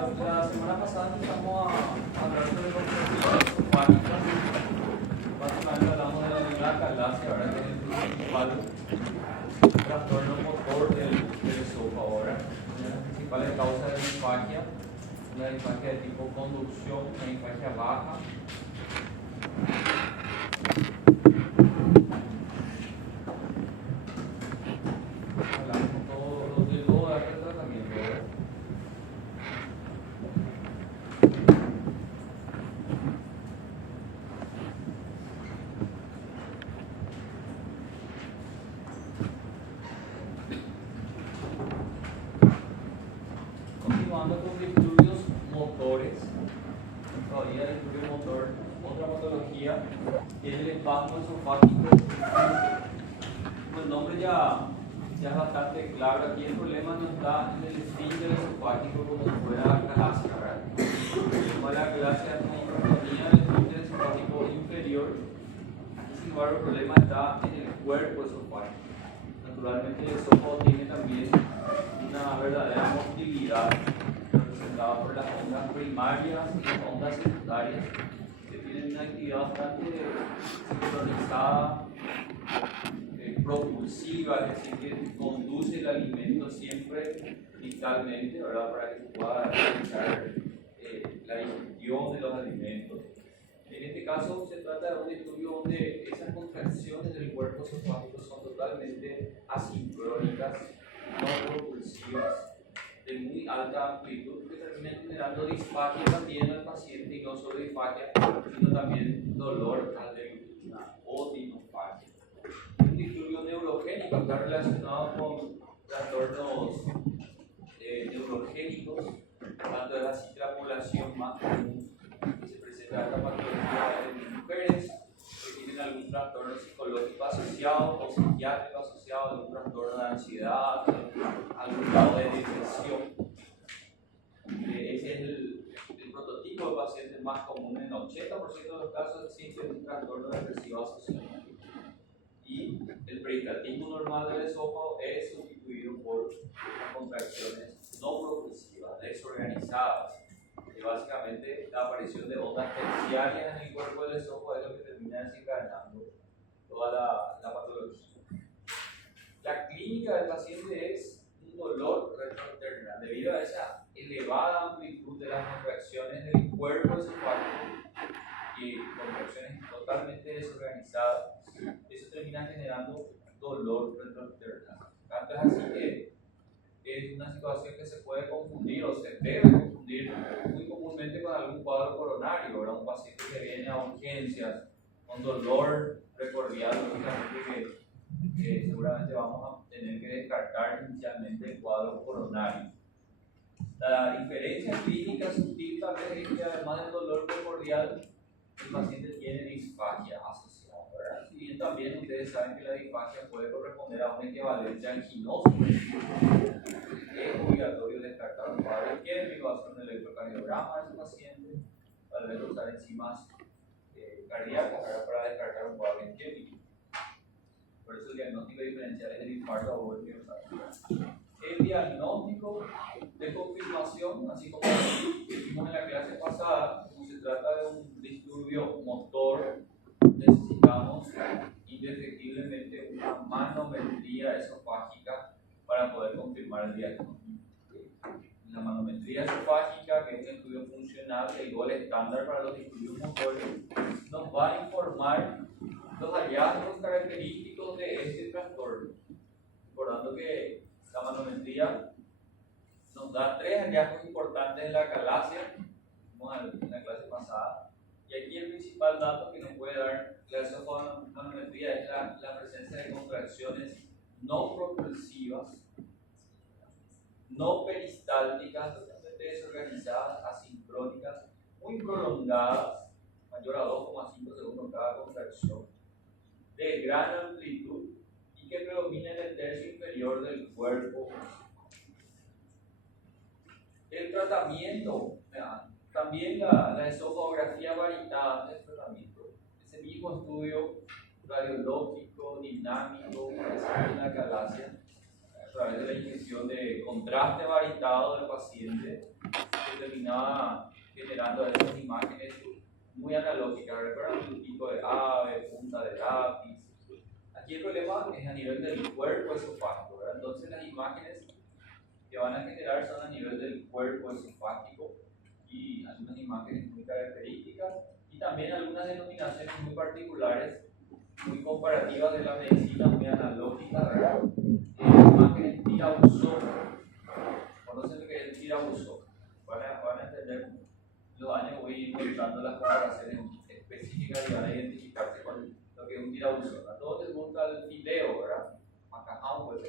La semana pasada empezamos a hablar sobre los procesos esofágicos. Básicamente hablamos de la calacia, ¿verdad? Que es el principal trastorno motor del esófago. Ahora, una de las principales causas de disfagia, una disfagia de tipo conducción, una disfagia baja. Hablamos todo de este tratamiento, ¿verdad? Continuando con disturbios motores, todavía disturbio motor, otra patología es el espasmo esofágico. El nombre ya es bastante claro. Aquí el problema no está en el esfínter esofágico como si fuera calacia, ¿verdad? La calacia es una hipertonía del esfínter esofágico inferior. Sin embargo, el problema está en el cuerpo esofágico. Naturalmente, el esófago tiene también una verdadera motilidad representada por las ondas primarias y las ondas secundarias, que tienen una actividad bastante sincronizada, propulsiva, es decir, que conduce el alimento siempre distalmente, ¿verdad? Para que se pueda realizar la digestión de los alimentos. En este caso se trata de un estudio donde esas contracciones del cuerpo esofágico son totalmente asincrónicas, no propulsivas, de muy alta amplitud, que terminan generando disfagia también al paciente, y no solo disfagia, sino también dolor al deglutir o dinofagia. Un disturbio neurogénico está relacionado con trastornos neurogénicos, tanto de la citrapolación más común, que se presenta esta patología en mujeres que tienen algún trastorno psicológico asociado o psiquiátrico asociado, algún trastorno de ansiedad, algún grado de depresión. Ese es el prototipo de paciente más común. En el 80% de los casos existe un trastorno depresivo asociado. Y el peristaltismo normal del esófago es sustituido por contracciones no propulsivas, desorganizadas. Y básicamente la aparición de ondas terciarias en el cuerpo del esófago es lo que termina desencadenando toda la patología. La clínica del paciente es un dolor retrointestinal debido a esa elevada amplitud de las contracciones del cuerpo esofágico y contracciones totalmente desorganizadas. Eso termina generando dolor retrointestinal. Tanto es así que es una situación que se puede confundir o se debe confundir muy comúnmente con algún cuadro coronario, ¿verdad? Un paciente que viene a urgencias con dolor precordial, lógicamente que seguramente vamos a tener que descartar inicialmente el cuadro coronario. La diferencia clínica sutil tal vez es que además del dolor precordial, el paciente tiene disfagia asociada, ¿verdad? Si bien también ustedes saben que la disfagia puede corresponder a un equivalente anginoso, es obligatorio descartar un cuadro isquémico, hacer un electrocardiograma de ese paciente, tal vez usar enzimas cardíacas para descartar un cuadro isquémico. Por eso el diagnóstico diferencial es el infarto o el miocardio. El diagnóstico de confirmación, así como vimos en la clase pasada, como se trata de un disturbio motor, necesitamos indefectiblemente una manometría esofágica para poder confirmar el diagnóstico. La manometría esofágica, que es un estudio funcional, el gol estándar para los disturbios motores, nos va a informar los hallazgos característicos de este trastorno. Recordando que la manometría nos da 3 hallazgos importantes de la calacia, como en la clase pasada, y aquí el principal dato que nos puede dar la esofagomanometría es la presencia de contracciones no propulsivas, no peristálticas, totalmente desorganizadas, asincrónicas, muy prolongadas, mayor a 2,5 segundos cada contracción, de gran amplitud y que predomina en el tercio inferior del cuerpo. El tratamiento, también la esofagografía varitada del tratamiento, ese mismo estudio radiológico, dinámico, en la calacia, a través de la inyección de contraste varitado del paciente, que terminaba generando esas imágenes muy analógicas. ¿Recuerdan un tipo de ave, punta de lápiz? Aquí el problema es a nivel del cuerpo esofágico, ¿verdad? Entonces las imágenes que van a generar son a nivel del cuerpo esofágico y algunas imágenes muy características y también algunas denominaciones muy particulares, muy comparativas de la medicina, muy analógicas, ¿verdad? Imágenes tirabuzón. ¿Conocen lo que es el tirabuzón? Van a entender los años, voy a ir mostrando las comparaciones específicas y van a identificarse con lo que es un tirabuzón. A todos les gusta el fideo, ¿verdad? Macaján, pues,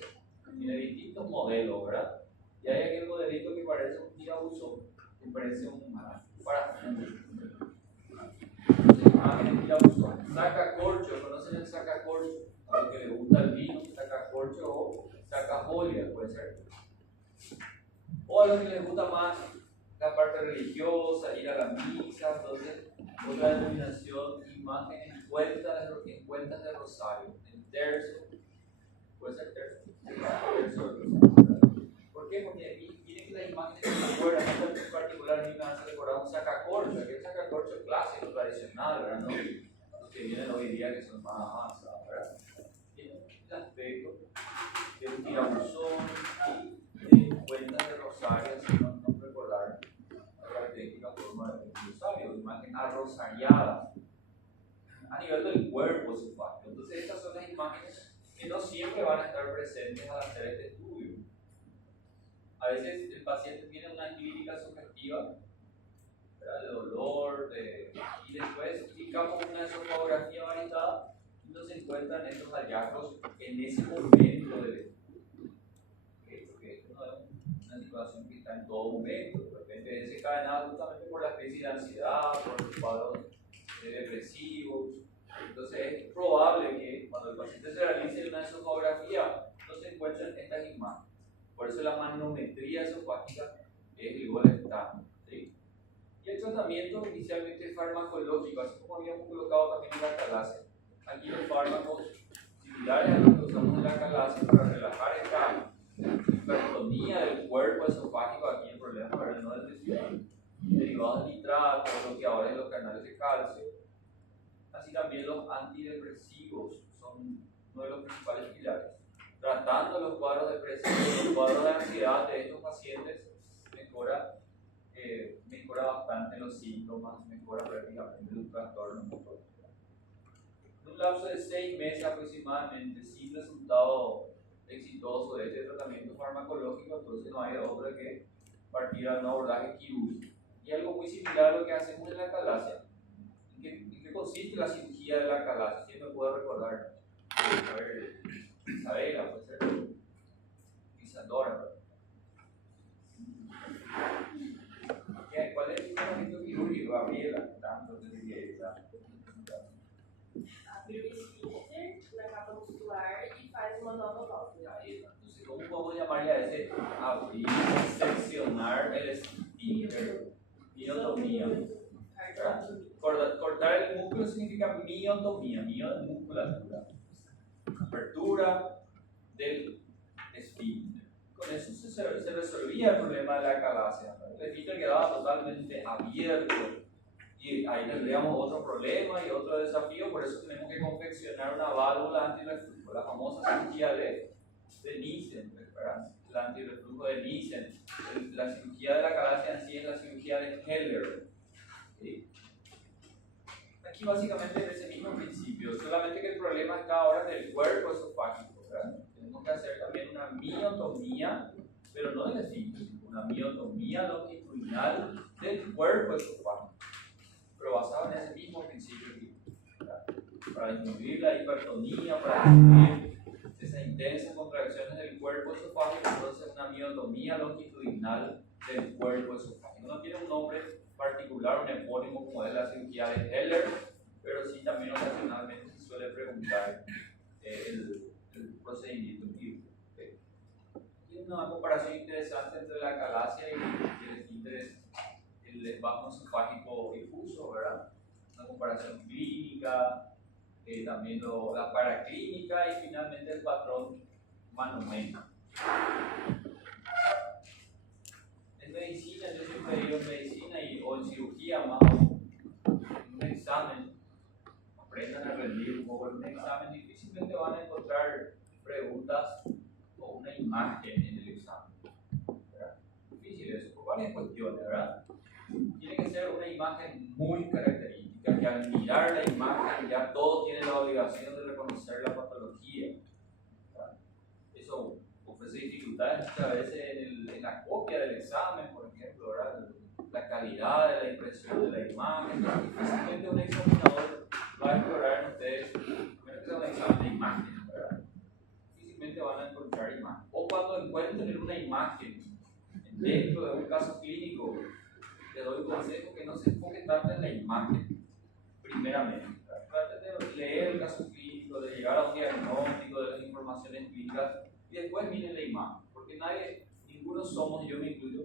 tiene distintos modelos, ¿verdad? Y hay aquel modelito que parece un tirabuzón, que parece un parafuso. Entonces, imágenes tirabuzón. Sacacorcho, ¿conocen el sacacorcho? A los que les gusta el vino, sacacorcho o sacajolia, puede ser. O a los que les gusta más la parte religiosa, ir a la misa, entonces otra denominación, imagen en cuentas de rosario, en tercio, puede ser tercio de rosario. ¿Por qué? Porque miren que las imágenes que se recuerdan, en particular a mí me hace recordar un sacacorcho, que es el sacacorcho clásico, tradicional, ¿verdad? ¿No? Los que vienen hoy día que son más avanzados, ¿verdad? Tienen el aspecto de un tirabuzón y de cuentas de rosario, si no recordar la característica forma de rosario, imagen arrosariada a nivel del cuerpo esofágico. Entonces estas son las imágenes que no siempre van a estar presentes al hacer este estudio. A veces el paciente tiene una clínica subjetiva, ¿verdad? De dolor, y después aplicamos una esofagografía varitada y nos encuentran estos hallazgos en ese momento del estudio. Porque esto no es una situación que está en todo momento, de repente desencadenada justamente por la crisis de ansiedad, por los cuadros depresivos. Entonces es probable que cuando el paciente se realice una esofagografía no se encuentren estas imágenes. Por eso la manometría esofágica es el gol estándar. ¿Sí? Y el tratamiento inicialmente farmacológico, así como habíamos colocado también en la calasia. Aquí los fármacos similares a los que usamos en la calasia para relajar esta hipertonía del cuerpo esofágico. Aquí el problema no es decir, derivados de nitrato, bloqueadores de los canales de calcio. Así también los antidepresivos son uno de los principales pilares. Tratando los cuadros depresivos, los cuadros de ansiedad de estos pacientes, mejora bastante los síntomas, mejora prácticamente los trastornos motores. En un lapso de 6 meses aproximadamente, sin resultado exitoso de este tratamiento farmacológico, entonces no hay otro que partir a un abordaje quirúrgico. Y algo muy similar a lo que hacemos en la calasia. ¿En qué consiste la cirugía de la calasia? ¿Quién me puede recordar? A ver, Isabela, puede ser. Isadora. ¿Cuál es el tratamiento quirúrgico, Gabriela? Tanto que na capa muscular e faz uma nova válvula. Entonces, ¿cómo podemos llamarle a ese abrir, seccionar el esfínter? Miotomía. Cortar el músculo significa miotomía, mio de musculatura. Apertura del esfínter. Con eso se resolvía el problema de la calasia. El esfínter quedaba totalmente abierto. Y ahí tendríamos otro problema y otro desafío, por eso tenemos que confeccionar una válvula antirreflujo, la famosa cirugía de Nissen, ¿verdad? El antirreflujo de Nissen. La cirugía de la calasia en sí es la cirugía de Heller. ¿Sí? Aquí básicamente es ese mismo principio, solamente que el problema está ahora en el cuerpo esofágico, ¿verdad? Tenemos que hacer también una miotomía, pero no del esfínter, una miotomía longitudinal del cuerpo esofágico, pero basado en ese mismo principio, ¿verdad? Para disminuir la hipertonía, para disminuir esas intensas contracciones del cuerpo esofágico, entonces una miotomía longitudinal del cuerpo esofágico. No tiene un nombre particular, un epónimo como es la cirugía de Heller, pero sí también ocasionalmente se suele preguntar el procedimiento quirúrgico. ¿Okay? Tiene una comparación interesante entre la calasia y el esfínter, el bajo esofágico difuso, ¿verdad? Una comparación clínica, también la paraclínica y finalmente el patrón manométrico. En medicina, yo siempre digo en medicina patología, más un examen, aprendan a rendir un poco en un examen, difícilmente van a encontrar preguntas o una imagen en el examen, ¿verdad? Difícil eso, por varias cuestiones, ¿verdad? Tiene que ser una imagen muy característica, que al mirar la imagen ya todos tienen la obligación de reconocer la patología, ¿verdad? Eso ofrece dificultades muchas veces en la copia del examen, por ejemplo, ¿verdad? La calidad de la impresión de la imagen. Difícilmente un examinador va a explorar en ustedes, menos que sea un examen de imagen, ¿verdad? Difícilmente van a encontrar imagen. O cuando encuentren una imagen dentro de un caso clínico, les doy un consejo que no se enfoque tanto en la imagen, primeramente. Traten de leer el caso clínico, de llegar a un diagnóstico de las informaciones clínicas y después miren la imagen, porque ninguno somos, yo me incluyo,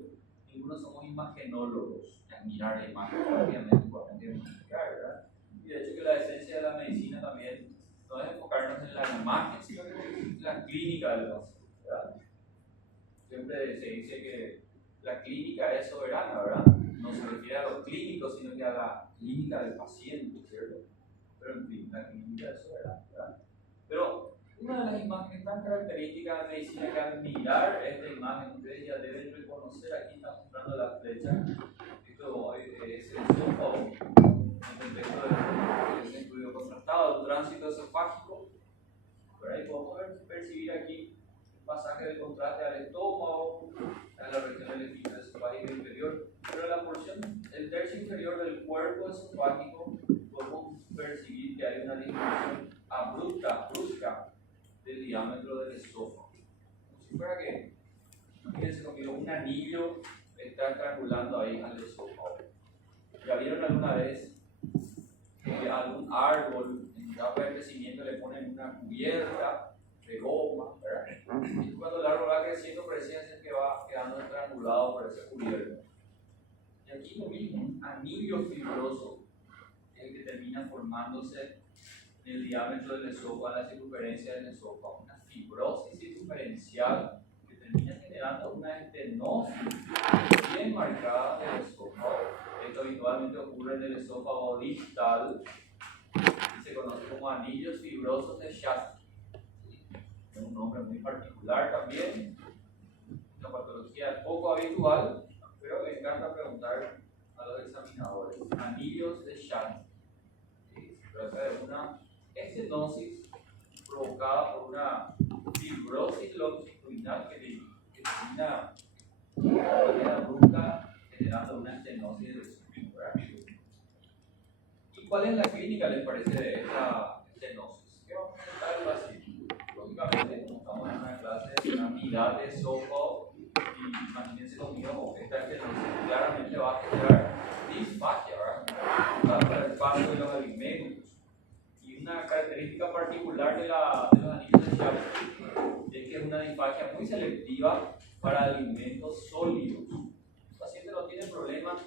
ninguno somos imagenólogos al mirar la imagen, obviamente podemos diagnosticar, ¿verdad? Y de hecho que la esencia de la medicina también no es enfocarnos en la imagen, sino en la clínica del paciente, ¿verdad? Siempre se dice que la clínica es soberana, ¿verdad? No se refiere a lo clínico, sino que a la clínica del paciente, ¿cierto? Pero en fin, la clínica es soberana, ¿verdad? Pero una de las imágenes tan características de la medicina que al mirar esta imagen ustedes ya deben reconocer, aquí está mostrando la flecha, esto es el esófago, en el contexto del estudio contrastado, del tránsito esofágico, por ahí podemos percibir aquí un pasaje de contraste al estómago, a la región del epíteto esofágico inferior, pero en la porción, el tercio inferior del cuerpo esofágico, podemos percibir que hay una disminución abrupta, brusca, del diámetro del esófago. Como si fuera que, fíjense conmigo, un anillo está estrangulando ahí al esófago. ¿Ya vieron alguna vez que algún árbol en etapa de crecimiento le ponen una cubierta de goma, ¿verdad? Y cuando el árbol va creciendo, parece que va quedando estrangulado por esa cubierta. Y aquí lo mismo, un anillo fibroso es el que termina formándose en el diámetro del esófago, a la circunferencia del esófago, una fibrosis circunferencial que termina generando una estenosis bien marcada del esófago. Esto habitualmente ocurre en el esófago distal y se conoce como anillos fibrosos de Schatzki. Es un nombre muy particular también, una patología poco habitual, pero me encanta preguntar a los examinadores. Anillos de Schatzki. Se trata de una estenosis provocada por una fibrosis longitudinal que termina de manera brusca generando una estenosis del supino. ¿Y cuál es la clínica, les parece, de esta estenosis? ¿Qué vamos a intentar el paciente? Lógicamente, como estamos en una clase de una unidad de esófago, y imagínense conmigo, esta estenosis claramente va a generar disfagia, ¿verdad? Para el paso de los alimentos. Y una característica particular de los anillos de Schatzki es que es una disfagia muy selectiva para alimentos sólidos. El paciente no tiene problemas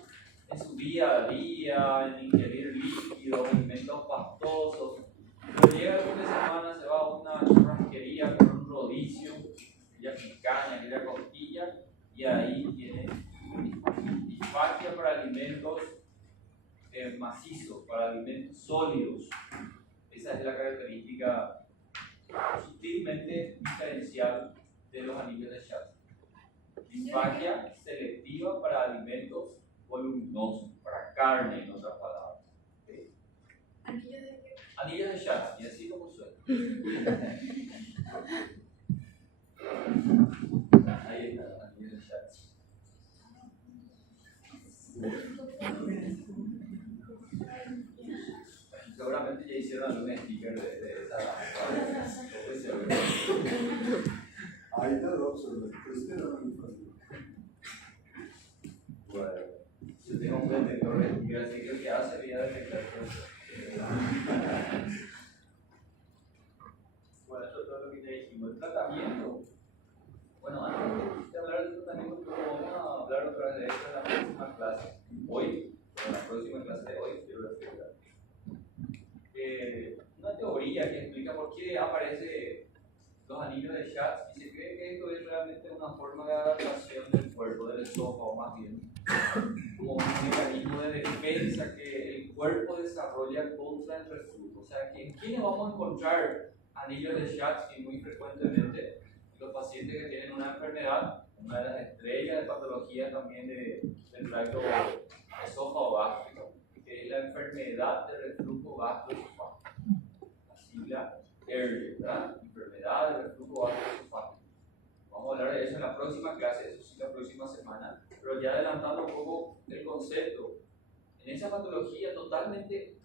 en su día a día, en ingerir líquidos, alimentos pastosos. Cuando llega el fin de semana, se va a una churrasquería con un rodicio, aquella picaña, aquella costilla, y ahí tiene disfagia para alimentos macizos, para alimentos sólidos. Esa es la característica sutilmente diferencial de los anillos de Schatzki. Disfagia selectiva para alimentos voluminosos, para carne, en otras palabras. ¿Okay? ¿Anillos de qué? Anillos de Schatzki, así como suena. Ahí está, anillos de Schatzki. Seguramente ya hicieron algún sticker de esa. Estoy seguro. Ahí está el observer, usted no me gusta. Bueno, yo tengo un detector de sticker, así que el que hace voy a detectar cosas. Bueno, esto es todo lo que ya dijimos. El tratamiento. Bueno, antes de hablar del tratamiento, vamos a hablar otra vez de esto en la próxima clase. Hoy, en la próxima clase de hoy, quiero explicar. Una teoría que explica por qué aparecen los anillos de Schatzki. Se cree que esto es realmente una forma de adaptación del cuerpo, del esófago más bien, como un mecanismo de defensa cuerpo desarrolla contra el reflujo. O sea, ¿en quiénes vamos a encontrar anillos de Schatzky muy frecuentemente? Los pacientes que tienen una enfermedad, una de las estrellas de patología también del tracto esófago-gástrico, que es la enfermedad de reflujo gastroesofágico. La sigla ERGE, ¿verdad? Enfermedad de reflujo gastroesofágico. Vamos a hablar de eso en la próxima clase, eso sí, la próxima semana, pero ya adelantando un poco el concepto. En esa patología totalmente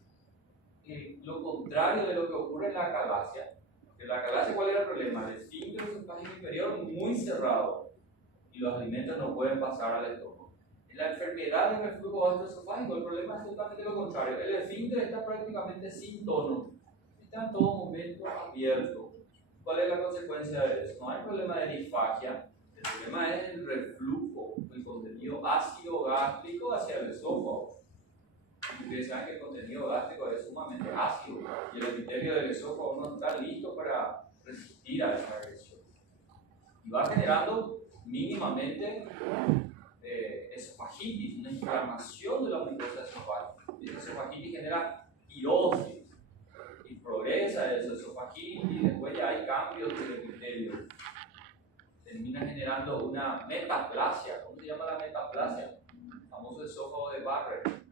lo contrario de lo que ocurre en la acalasia. En la acalasia, ¿cuál era el problema? El esfínter esofágico inferior muy cerrado y los alimentos no pueden pasar al estómago. En la enfermedad del reflujo gastroesofágico, el problema es totalmente lo contrario. El esfínter está prácticamente sin tono, está en todo momento abierto. ¿Cuál es la consecuencia de eso? No hay problema de disfagia, el problema es el reflujo, el contenido ácido gástrico hacia el esófago. Ustedes saben que el contenido gástrico es sumamente ácido y el epitelio del esófago no está listo para resistir a esa agresión. Y va generando mínimamente esofagitis, una inflamación de la mucosa esofágica. Y esa esofagitis genera pirosis y progresa esa esofagitis y después ya hay cambios del epitelio. Termina generando una metaplasia. ¿Cómo se llama la metaplasia? El famoso esófago de Barrett.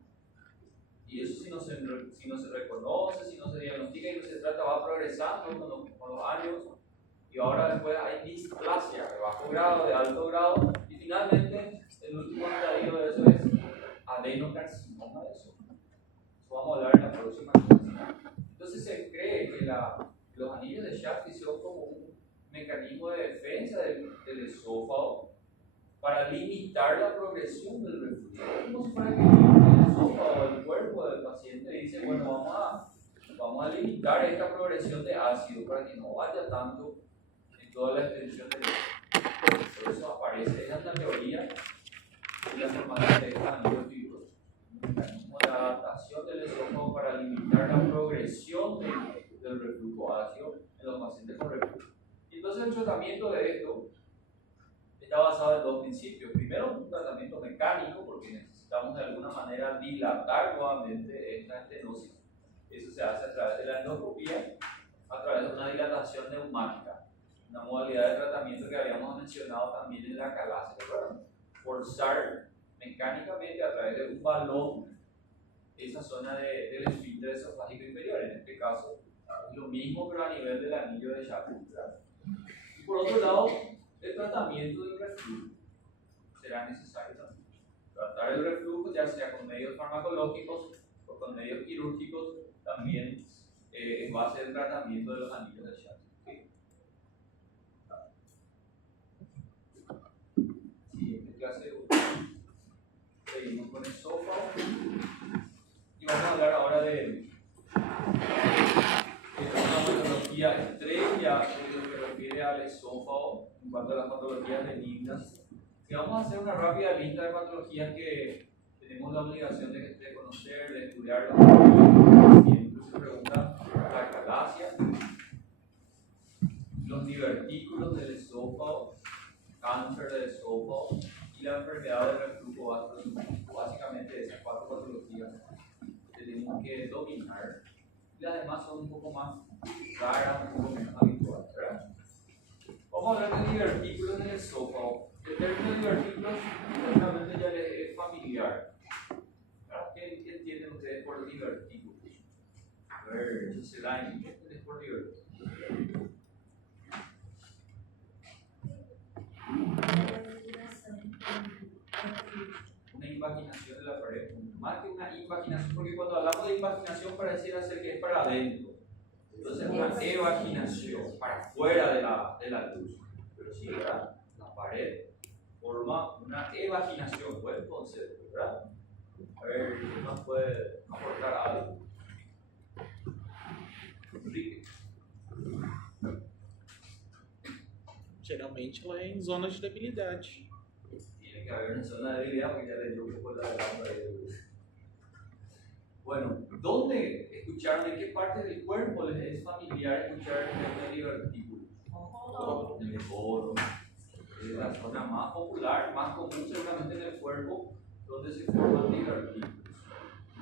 Y eso si no se reconoce, si no se diagnostica y no se trata, va progresando con los años. Y ahora después hay displasia de bajo grado, de alto grado. Y finalmente, el último estadio de eso es adenocarcinoma de eso. Eso vamos a hablar en la próxima clase. Entonces se cree que los anillos de Schatzky son como un mecanismo de defensa del esófago para limitar la progresión del reflujo. Como si fuera que el esófago, el cuerpo del paciente dice, bueno, vamos a limitar esta progresión de ácido para que no vaya tanto en toda la extensión del esófago. Por eso aparece, esa es la teoría de la formación de estos anillos fibrosos. Un mecanismo de adaptación del esófago para limitar la progresión del reflujo ácido en los pacientes con reflujo. Y entonces el tratamiento de esto está basado en dos principios. Primero, un tratamiento mecánico, porque necesitamos de alguna manera dilatar nuevamente esta estenosis. Eso se hace a través de la endoscopía, a través de una dilatación neumática, una modalidad de tratamiento que habíamos mencionado también en la acalasia. ¿Recuerdan? Forzar mecánicamente a través de un balón esa zona del esfínter esofágico inferior. En este caso, es lo mismo, pero a nivel del anillo de Schatzky. Y por otro lado, el tratamiento del reflujo será necesario también. Tratar el reflujo, ya sea con medios farmacológicos o con medios quirúrgicos, también va a ser el tratamiento de los anillos de Schatzky. Siguiente clase 1. Seguimos con el esófago. Y vamos a hablar ahora de una patología estrella en lo que refiere al esófago en cuanto a las patologías benignas. Y vamos a hacer una rápida lista de patologías que tenemos la obligación de conocer, de estudiar. Siempre se pregunta la acalasia, los divertículos del esófago, cáncer del esófago y la enfermedad del reflujo gastroesofágico. Básicamente esas 4 patologías que tenemos que dominar. Y las demás son un poco más raras, un poco menos habituales, ¿verdad? Vamos a hablar de divertículos del esófago. El término divertículos realmente ya les es familiar. ¿Verdad? ¿Qué entienden ustedes por divertículos? A ver, Giselaine, ¿qué entiendes por divertículos? Una invaginación de la pared. Más que una invaginación, porque cuando hablamos de invaginación pareciera ser que es para adentro. Entonces una evaginación, para afuera de la luz. Pero sí, ¿verdad? La pared forma una evaginación, buen concepto, ¿verdad? A ver, ¿quién nos puede aportar algo? Enrique. Geralmente ela é em zona de debilidade. Tiene que haber una zona de debilidad porque ya le dio que fue la de. Bueno, ¿dónde escucharon? ¿En qué parte del cuerpo les es familiar escuchar el término divertículo? En el codo. Es la zona más popular, más común seguramente en el cuerpo, donde se forman divertículos.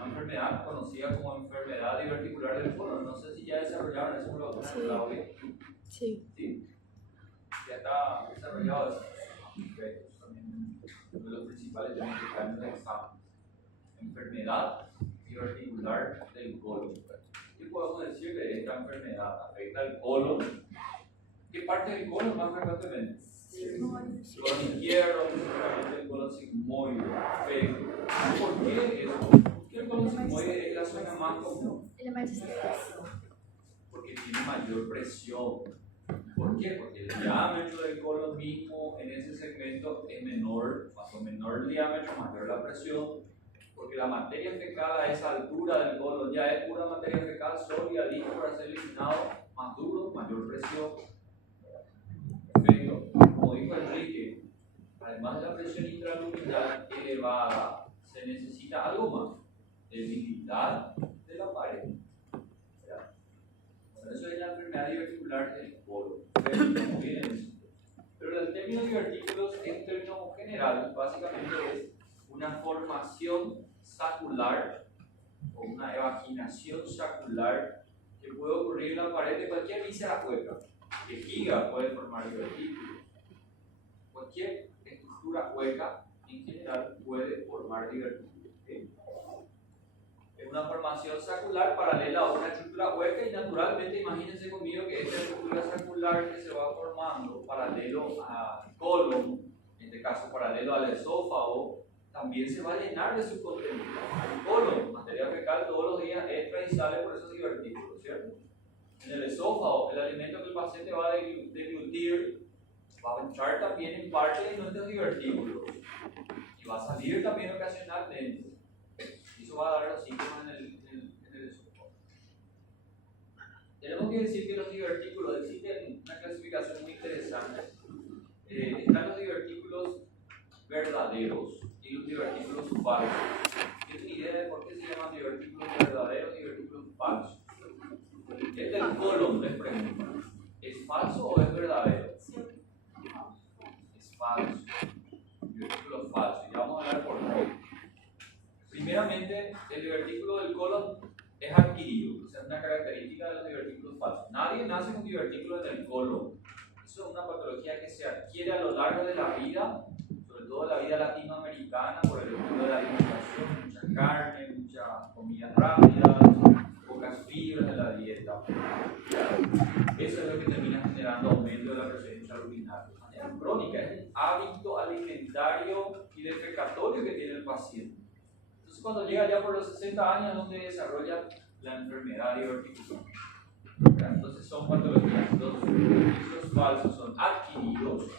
una enfermedad conocida como enfermedad diverticular del colon. No sé si ya desarrollaron eso, lo Sí. Sí. ¿Sí? Ya está desarrollado eso. También uno de los principales temas que están en el examen. Enfermedad diverticular del colon. ¿Qué podemos decir de esta enfermedad? ¿Afecta el colon? ¿Qué parte del colon más frecuentemente? El colon izquierdo, principalmente el colon sigmoide. ¿Por qué eso? ¿Por qué el colon sigmoide es la zona más común? Porque tiene mayor presión. ¿Por qué? Porque el diámetro del colon mismo en ese segmento es menor, cuanto menor el diámetro, mayor la presión, porque la materia fecal a esa altura del colon ya es pura materia fecal sólida, lista para ser eliminado, más duro, mayor presión. Perfecto. Como dijo Enrique, además de la presión intraluminal elevada, se necesita algo más, debilidad de la pared. Eso es la enfermedad diverticular del colon. Pero el término divertículos en términos general básicamente es una formación sacular o una evaginación sacular que puede ocurrir en la pared de cualquier víscera hueca. Vejiga puede formar divertículos. Cualquier estructura hueca en general puede formar divertículos. ¿Okay? Es una formación sacular paralela a una estructura hueca y naturalmente imagínense conmigo que esta estructura sacular que se va formando paralelo al colon, en este caso paralelo al esófago, también se va a llenar de su contenido. El colon, materia fecal, todos los días entra y sale por esos divertículos, ¿cierto? En el esófago, el alimento que el paciente va a deglutir va a entrar también en parte de nuestros divertículos y va a salir también ocasionalmente. Eso va a dar los síntomas en el esófago. Tenemos que decir que los divertículos, existen una clasificación muy interesante. Están los divertículos verdaderos y los divertículos falsos. ¿Tienen idea de por qué se llaman divertículos verdaderos y divertículos falsos? El del colon, les pregunto, ¿es falso o es verdadero? Es falso. Divertículo falso. Y vamos a hablar por qué. Primeramente, el divertículo del colon es adquirido. Esa es una característica de los divertículos falsos. Nadie nace con divertículos en el colon. Eso es una patología que se adquiere a lo largo de la vida, sobre todo la vida latinoamericana, por el estilo de la alimentación, mucha carne, muchas comidas rápidas, pocas fibras de la dieta. Eso es lo que termina generando aumento de la presión intraluminal. De manera crónica, es un hábito alimentario y defecatorio que tiene el paciente. Entonces, cuando llega ya por los 60 años, donde desarrolla la enfermedad diverticular. Entonces, son patologías. Los divertículos falsos son adquiridos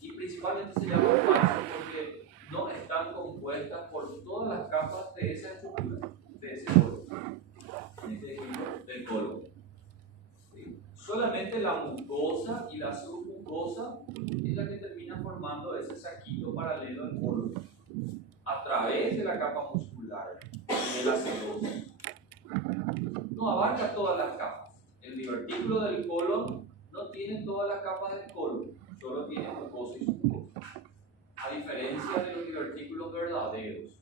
y principalmente se llaman falsos porque no están compuestas por todas las capas de esa estructura, de ese colon, en este ejemplo del colon. ¿Sí? Solamente la mucosa y la submucosa es la que termina formando ese saquito paralelo al colon a través de la capa muscular de la serosa. No abarca todas las capas. El divertículo del colon no tiene todas las capas del colon, solo tiene mucosa y submucosa. A diferencia de los divertículos verdaderos.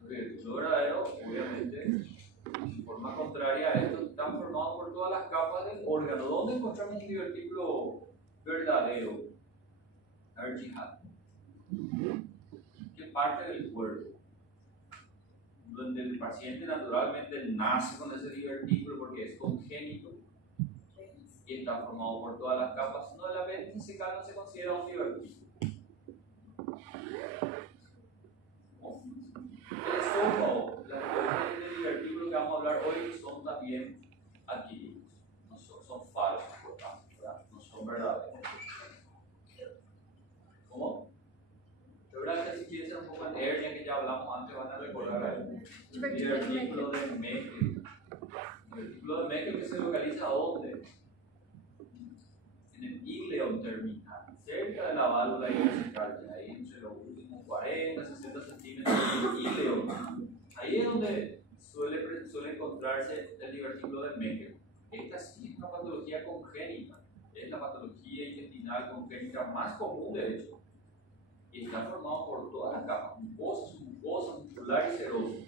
Los divertículos verdaderos, obviamente, de forma contraria a esto, están formados por todas las capas del órgano. ¿Dónde encontramos un divertículo verdadero? A ver, Jihad. ¿Qué parte del cuerpo? Donde el paciente naturalmente nace con ese divertículo porque es congénito y está formado por todas las capas. No, el apéndice secal no se considera un divertículo. El esófago, las patologías de divertículo que vamos a hablar hoy son también adquiridos, no son falsos, ¿verdad? No son verdaderos. ¿Cómo? De verdad que si piensan un poco en hernia que ya hablamos antes, van a recordar ahí. El divertículo de Meckel. El divertículo de Meckel que se localiza ¿dónde? En el íleon terminal, cerca de la válvula ileocentral, ahí entre los últimos 40, 60 centímetros del íleon. Ahí es donde suele encontrarse el divertículo de Meckel. Esta sí es una patología congénita, es la patología intestinal congénita más común de hecho. Y está formado por todas las capas, mucosa, submucosa, muscular y serosa.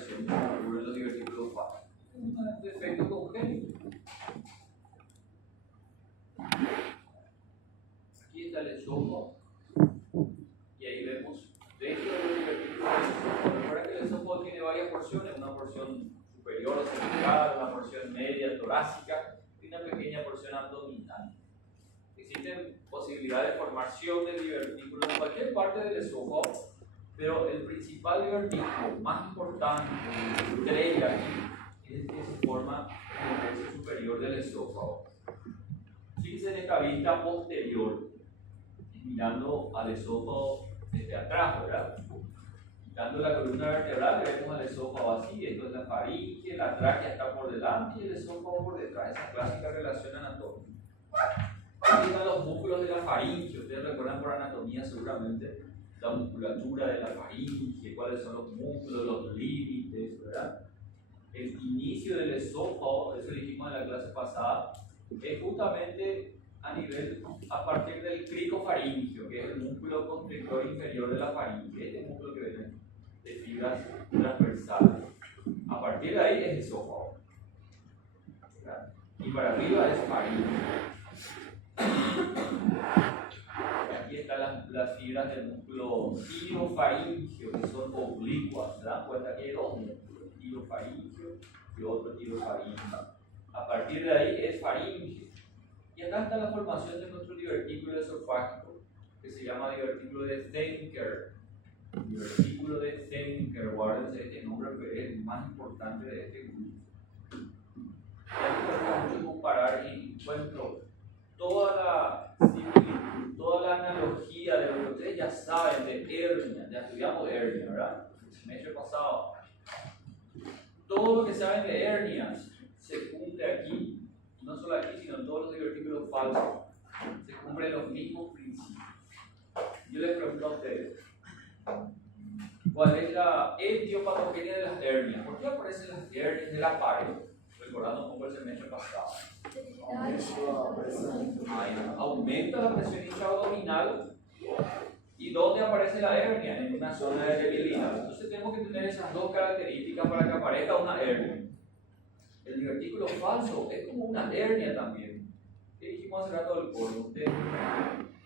presión que ocurre en los divertículos falsos. Es un defecto congénito. Aquí está el esófago. Y ahí vemos dentro de los divertículos. Recuerda que el esófago tiene varias porciones: una porción superior o cervical, una porción media torácica y una pequeña porción abdominal. Existen posibilidades de formación de divertículos en cualquier parte del esófago, pero el principal divertículo más importante, estrella, es el que se forma en el tercio superior del esófago. Fíjense en esta vista posterior, mirando al esófago desde atrás, ¿verdad? Quitando la columna vertebral, vemos al esófago así. Esto es la faringe, la tráquea está por delante y el esófago por detrás. Esa clásica relación anatómica. Aquí están los músculos de la faringe. Ustedes recuerdan por anatomía seguramente la musculatura de la faringe, cuáles son los músculos, los límites, ¿verdad? El inicio del esófago, eso dijimos en la clase pasada, es justamente a partir del cricofaringio, que es el músculo constrictor inferior de la faringe. Este músculo que ven de fibras transversales. A partir de ahí es esófago, ¿verdad? Y para arriba es faringe. Aquí están las fibras del músculo tirofaringio, que son oblicuas. ¿Se dan cuenta que hay dos músculos? Tirofaringio y otro tirofaringio. A partir de ahí es faringe. Y acá está la formación de nuestro divertículo esofágico, que se llama divertículo de Zenker. Divertículo de Zenker, guárdense este nombre que es el más importante de este grupo. Y aquí me gusta mucho comparar y encuentro toda la analogía de lo que ustedes ya saben de hernia. Ya estudiamos hernia, ¿verdad? El semestre pasado. Todo lo que saben de hernias se cumple aquí. No solo aquí, sino en todos los divertículos falsos. Se cumplen los mismos principios. Yo les pregunto a ustedes, ¿cuál es la etiopatogenia de las hernias? ¿Por qué aparecen las hernias de la pared? Recordando un poco el semestre pasado. Aumenta la presión intraabdominal. ¿Y dónde aparece la hernia? En una zona de debilidad. Entonces tenemos que tener esas dos características para que aparezca una hernia. El divertículo falso es como una hernia también. ¿Qué dijimos hace rato del colon?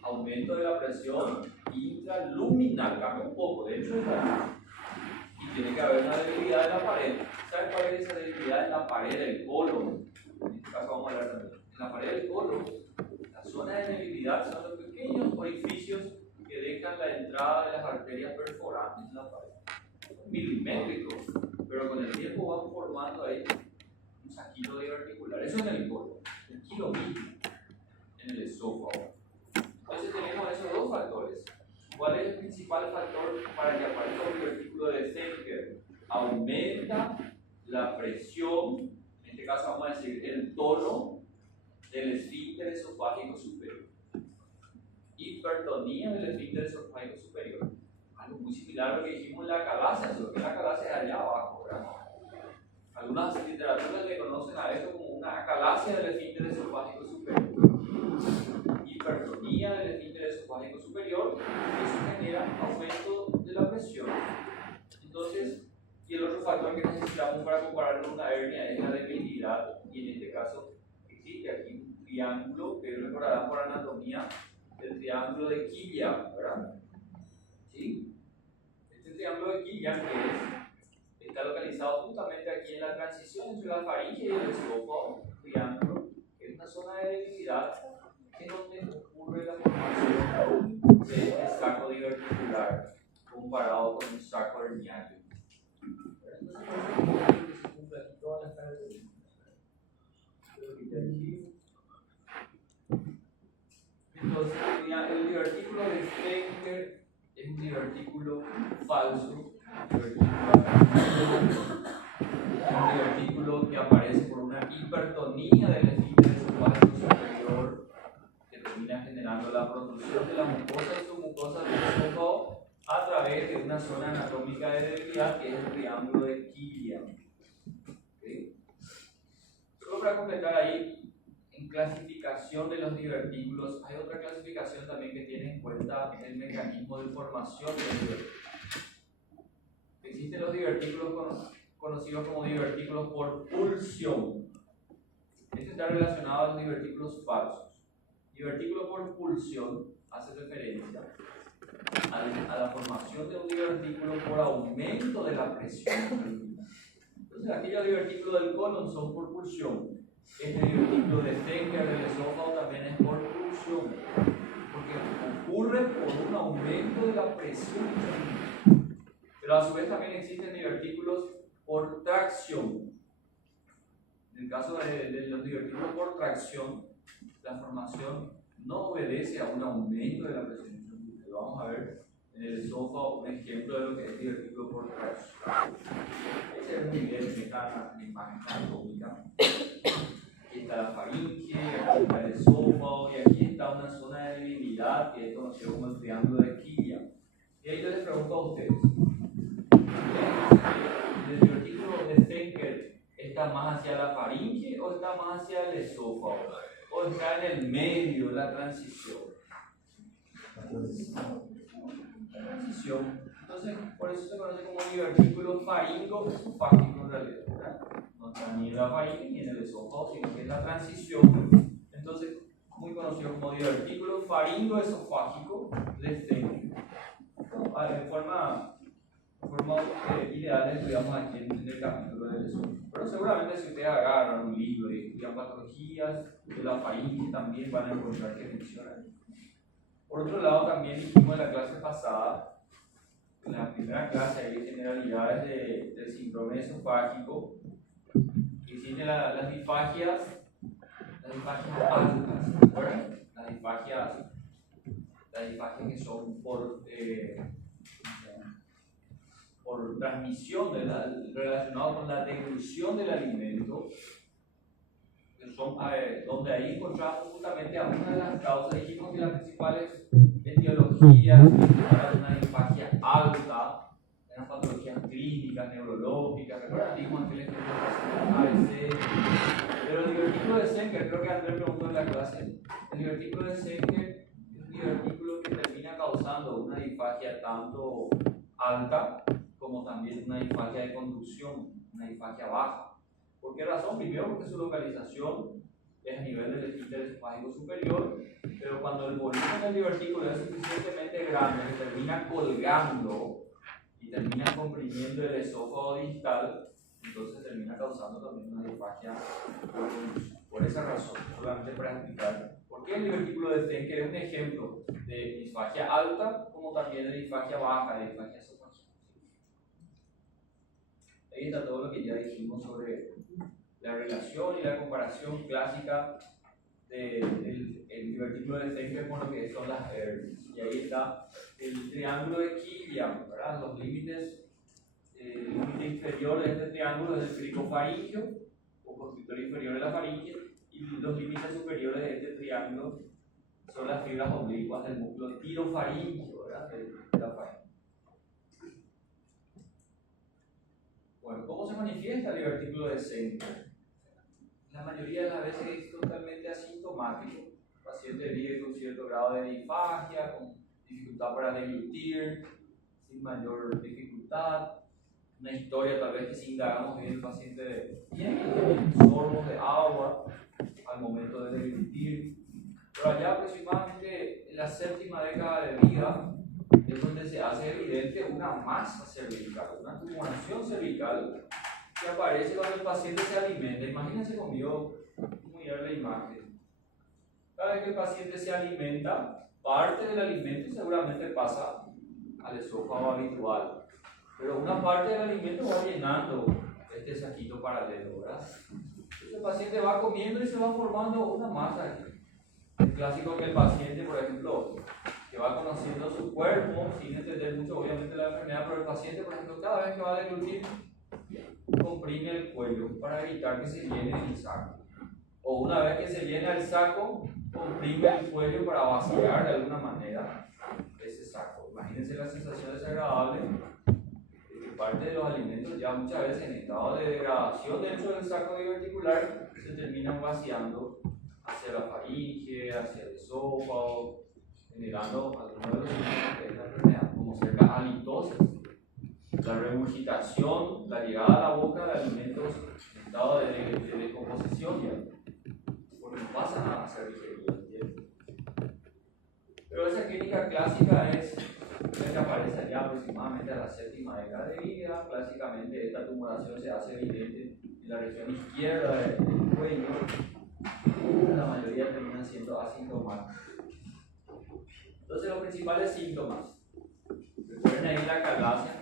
Aumento de la presión intraluminal, cambia un poco dentro de la. Y tiene que haber una debilidad en la pared. ¿Saben cuál es esa debilidad en la pared del colon? En este caso vamos a hablar también. En la pared del colon, la zona de debilidad son los pequeños orificios que dejan la entrada de las arterias perforantes en la pared. Son milimétricos, pero con el tiempo van formando ahí un saquito diverticular. Eso en el colon. Aquí lo mismo, en el esófago. Entonces tenemos esos dos factores. ¿Cuál es el principal factor para que aparezca un divertículo de Zenker? Aumenta la presión, en este caso vamos a decir el tono del esfínter esofágico superior. Hipertonía del esfínter esofágico superior. Algo muy similar a lo que dijimos en la calacia, solo que la calacia es allá abajo, ¿verdad? Algunas literaturas le conocen a esto como una acalacia del esfínter esofágico superior. Hipertonía del esfínter esofágico superior, eso genera aumento de la presión. Entonces, y el otro factor que necesitamos para comparar con una hernia es la debilidad, y en este caso existe aquí un triángulo que recordarán por anatomía, el triángulo de Killian, ¿verdad? ¿Sí? Este triángulo de Killian está localizado justamente aquí en la transición entre la faringe y el esófago, triángulo, que es una zona de debilidad en donde ocurre la formación de saco diverticular comparado con un saco herniano. Entonces, el divertículo de Zenker es un divertículo falso, un divertículo que aparece por una hipertonía del esfínter esofágico superior que termina generando la producción de la mucosa y submucosa del esófago a través de una zona anatómica de debilidad que es el triángulo de Killian. ¿Okay? Solo para completar ahí, en clasificación de los divertículos, hay otra clasificación también que tiene en cuenta el mecanismo de formación de los divertículos. Existen los divertículos conocidos como divertículos por pulsión. Este está relacionado a los divertículos falsos. Divertículo por pulsión hace referencia a la formación de un divertículo por aumento de la presión. Entonces, aquellos divertículos del colon son por pulsión. Este divertículo de Zenker del esófago también es por pulsión, porque ocurre por un aumento de la presión. Pero a su vez también existen divertículos por tracción. En el caso de los divertículos por tracción, la formación no obedece a un aumento de la presión. Lo vamos a ver en el esófago un ejemplo de lo que es divertículo por tracción. Ese es muy bien, esta imagen anatómica. Aquí está la faringe, aquí está el esófago y aquí está una zona de debilidad que es conocida como el triángulo de Kilia. Y ahí yo les pregunto a ustedes, ¿el divertículo de Zenker está más hacia la faringe o está más hacia el esófago? ¿O está en el medio, la transición? La transición. Entonces, por eso se conoce como divertículo faringo-esofágico en realidad, ¿verdad? No está ni en la faringe ni en el esófago, sino que es la transición. Entonces, muy conocido como divertículo faringo-esofágico de Zenker. En forma ideal estudiamos aquí en el capítulo del esófago. Pero seguramente si ustedes agarran un libro y estudian patologías de la faringe también van a encontrar que funcionan. Por otro lado, también dijimos en la clase pasada, en la primera clase hay generalidades del síndrome esofágico, que existen las disfagias altas, ¿recuerdan? Las disfagias que son por transmisión relacionado con la deglución del alimento, que son donde ahí encontramos justamente a una de las causas. Dijimos que las principales etiologías para una disfagia alta eran patologías clínicas, neurológicas. ¿Recuerdan? Dijimos aquel ejemplo de ABC. Pero el divertículo de Zenker, creo que Andrés preguntó en la clase, el divertículo de Zenker es un divertículo que termina causando una disfagia tanto alta como también una disfagia de conducción, una disfagia baja. ¿Por qué razón? Primero porque su localización es a nivel del esfínter esofágico superior, pero cuando el volumen del divertículo es suficientemente grande que termina colgando y termina comprimiendo el esófago distal, entonces termina causando también una disfagia por conducción. Por esa razón, solamente para explicar por qué el divertículo de Zenker es un ejemplo de disfagia alta como también de disfagia baja, de disfagia esofágica. Ahí está todo lo que ya dijimos sobre la relación y la comparación clásica del divertículo de Zenker con lo que son las hernias. Y ahí está el triángulo de Kilia, ¿verdad? Los límites, el límite inferior de este triángulo es el cricofaringio, o constrictor inferior de la faringe, y los límites superiores de este triángulo son las fibras oblicuas del músculo tirofaringio, ¿verdad? De la faringe. Bueno, ¿cómo se manifiesta el divertículo de Zenker? La mayoría de las veces es totalmente asintomático. El paciente vive con cierto grado de disfagia, con dificultad para deglutir, sin mayor dificultad. Una historia tal vez que si indagamos bien el paciente tiene sorbos de agua al momento de deglutir. Pero allá aproximadamente en la séptima década de vida es donde se hace evidente una masa cervical, una tumoración cervical que aparece cuando el paciente se alimenta. Imagínense conmigo cómo mirar la imagen. Cada vez que el paciente se alimenta, parte del alimento seguramente pasa al esófago habitual, pero una parte del alimento va llenando este saquito paralelo, ¿verdad? Entonces el paciente va comiendo y se va formando una masa. Es clásico que el paciente, por ejemplo, que va conociendo su cuerpo, sin entender mucho obviamente la enfermedad, pero el paciente, por ejemplo, cada vez que va a deglutir, comprime el cuello para evitar que se llene el saco. O una vez que se llena el saco, comprime el cuello para vaciar de alguna manera ese saco. Imagínense la sensación desagradable de que parte de los alimentos ya muchas veces en estado de degradación dentro del saco diverticular se terminan vaciando hacia la faringe, hacia el esófago, generando algunos de los síntomas de la enfermedad, como ser la halitosis. la regurgitación, la llegada a la boca de alimentos en estado de decomposición, porque no pasan a ser digeridos, ¿entiendes? Pero esa clínica clásica es la que aparece ya aproximadamente a la 7ª década de vida. Clásicamente esta tumoración se hace evidente en la región izquierda del cuello. La mayoría terminan siendo asintomáticos. Entonces los principales síntomas, recuerden ahí la calasia.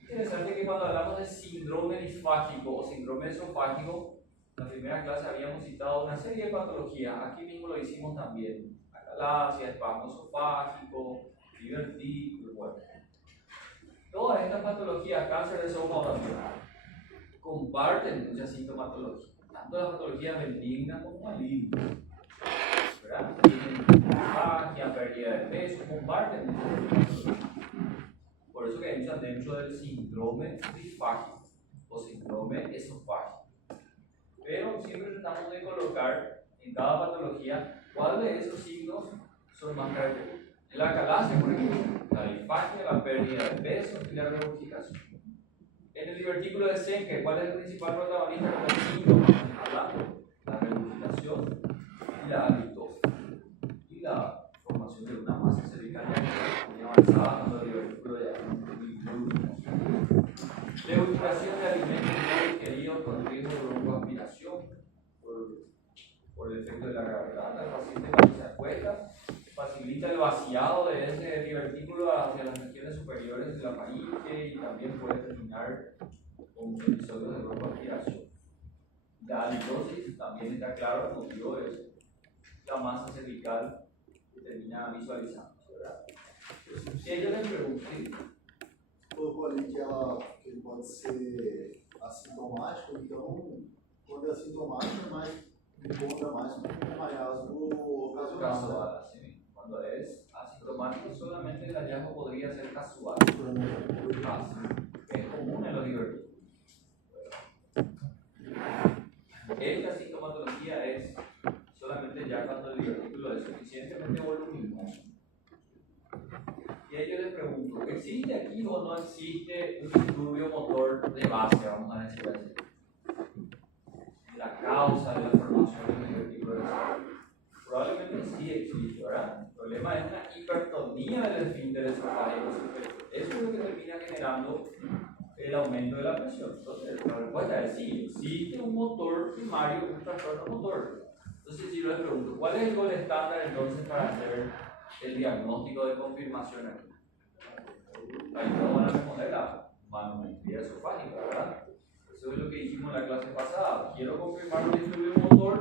Interesante que cuando hablamos de síndrome disfágico o síndrome esofágico, en la primera clase habíamos citado una serie de patologías. Aquí mismo lo hicimos también. Acalasia, espasmo esofágico, divertículo, bueno. Todas estas patologías, cáncer de esófago, comparten mucha sintomatología, tanto las patologías benignas como malignas. ¿Verdad? Tienen disfagia, pérdida de peso, comparten mucha sintomatología. Por eso que hay dentro del síndrome disfágico o síndrome esofágico. Pero siempre tratamos de colocar en cada patología cuál de esos signos son más característicos. En la acalasia, por ejemplo, la disfagia, la pérdida de peso y la regurgitación. En el divertículo de Schenker, ¿cuál es el principal protagonista de los síntomas? La regurgitación y la halitosis. Y la formación de una masa cervical muy avanzada cuando el divertículo ya regurgitación de alimentos no digeridos con riesgo de broncoaspiración por el efecto de la gravedad. El paciente cuando se acuesta facilita el vaciado de ese divertículo hacia las regiones superiores de la faringe y también puede terminar con episodios de broncoaspiración. La halitosis también está claro, el motivo es la masa cervical que termina visualizando, ¿verdad? Si ellos les preguntan, colocou ali que ele pode ser assintomático, então, quando é assintomático, é mais encontra mais com um hallazgo ocasional. casual, ¿sí? Cuando es asintomático, solamente el hallazgo podría ser casual. Es común en los divertículos. Esta sintomatología es solamente ya cuando el divertículo es suficientemente voluminoso. Y ahí yo les pregunto, ¿existe aquí o no existe un disturbio motor de base, vamos a decir así? La causa de la formación del divertículo de cerebro. Probablemente sí existe, ¿verdad? El problema es una hipertonía del esfínter esofágico superior. Eso es lo que termina generando el aumento de la presión. Entonces, la respuesta es sí, existe un motor primario, un trastorno motor. Entonces, si yo les pregunto, ¿cuál es el gol estándar entonces para hacer el diagnóstico de confirmación aquí? Ahí no van a responder la manometría esofágica, ¿verdad? Eso es lo que dijimos en la clase pasada. Quiero confirmar un disturbio motor,